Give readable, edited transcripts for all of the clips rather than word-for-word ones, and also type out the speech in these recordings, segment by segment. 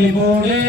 அப்படி போடு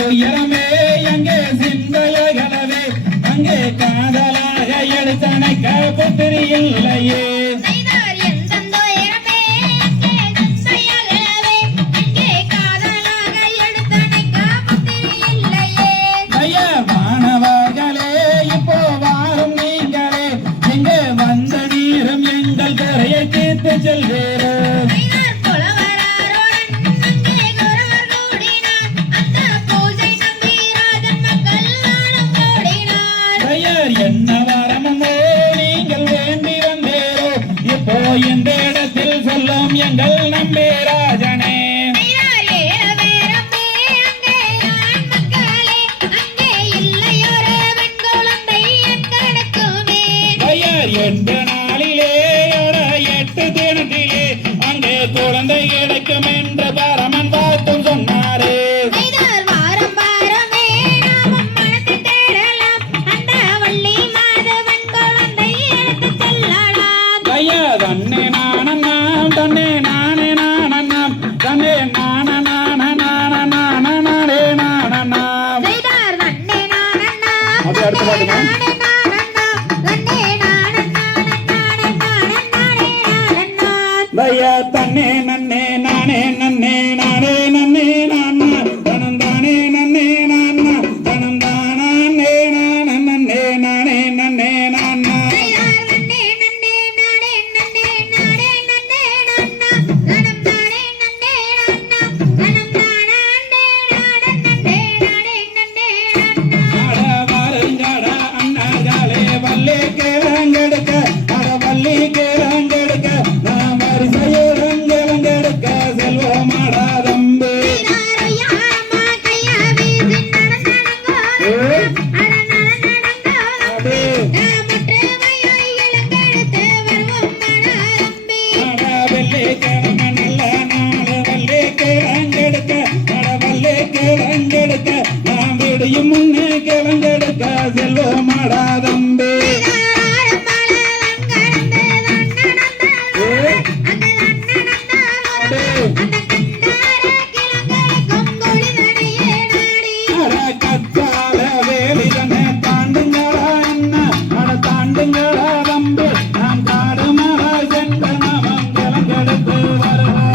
துயரமே எங்கே சிந்தையகளவே அங்கே காதலாக எழுத்தனைக்க புத்திரி இல்லையே எந்த 2 நாளிலே 8 தினத்திலே அங்கே குழந்தை கிடைக்கும் என்று பரமன் பார்த்தும் சொன்னாரே. தன்னே நானண்ணாம் தன்னே நானே நானண்ணாம் தன்னே நானே நானண்ணாம். அப்படியே அடுத்த பாட்டுங்க. பையா தன்னே நன்னே நானே நன்னே நானே நன்னே நானா தனம் தானே நன்னே நானா தனம் தானே நானே நன்னே நானே நன்னே நானா. முன்னே கிழங்கெடுக்க செல்வமாடா தம்பி. கத்தால வேலிதனை தாண்டுங்களா என்ன அட தாண்டுங்களா தம்பி. நாம் காடு மர சென்ற நாமம் கிழங்கெடுத்து வருவோம்.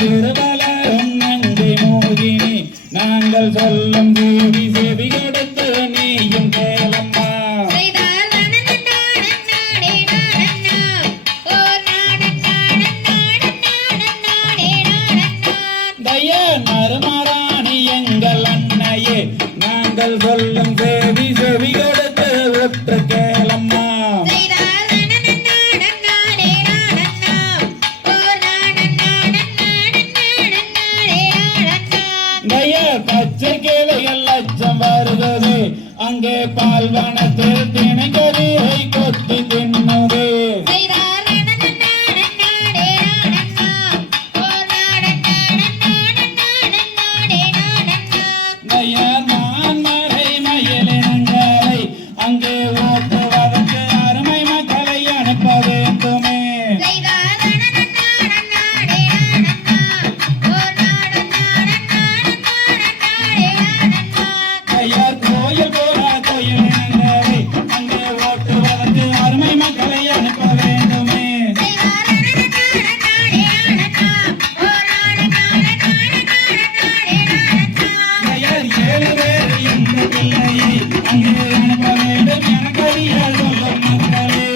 திருவளரும் நங்கை மோகினி நாங்கள் சொல்லும் தேவி செவி கொடுத்து நீயும் கேளம்மா. நறுமராணி எங்கள் அன்னையே நாங்கள் சொல்லும் தேவி செவி கொடுத்து ஒற்று கேளம்மா. பச்சை கிளைகள் லட்சம் வருகிறது அங்கே பால்வனத்தில் திணைக்கதிரை கொத்தி தின்னுது. நான் மறை மயிலினங்களை அங்கே ஓட்டுவதற்கு அருமை மக்களை அனுப்ப வேண்டுமே. கோயில் போல கோயிலினங்களை அங்கே ஓட்டுவதற்கு அருமை மக்களை அனுப்ப வேண்டுமே. ஏழு பேர் எந்த பிள்ளையை அங்கே அனுப்ப வேண்டும் எனக்கு அறிய சொல்லும் மக்களே.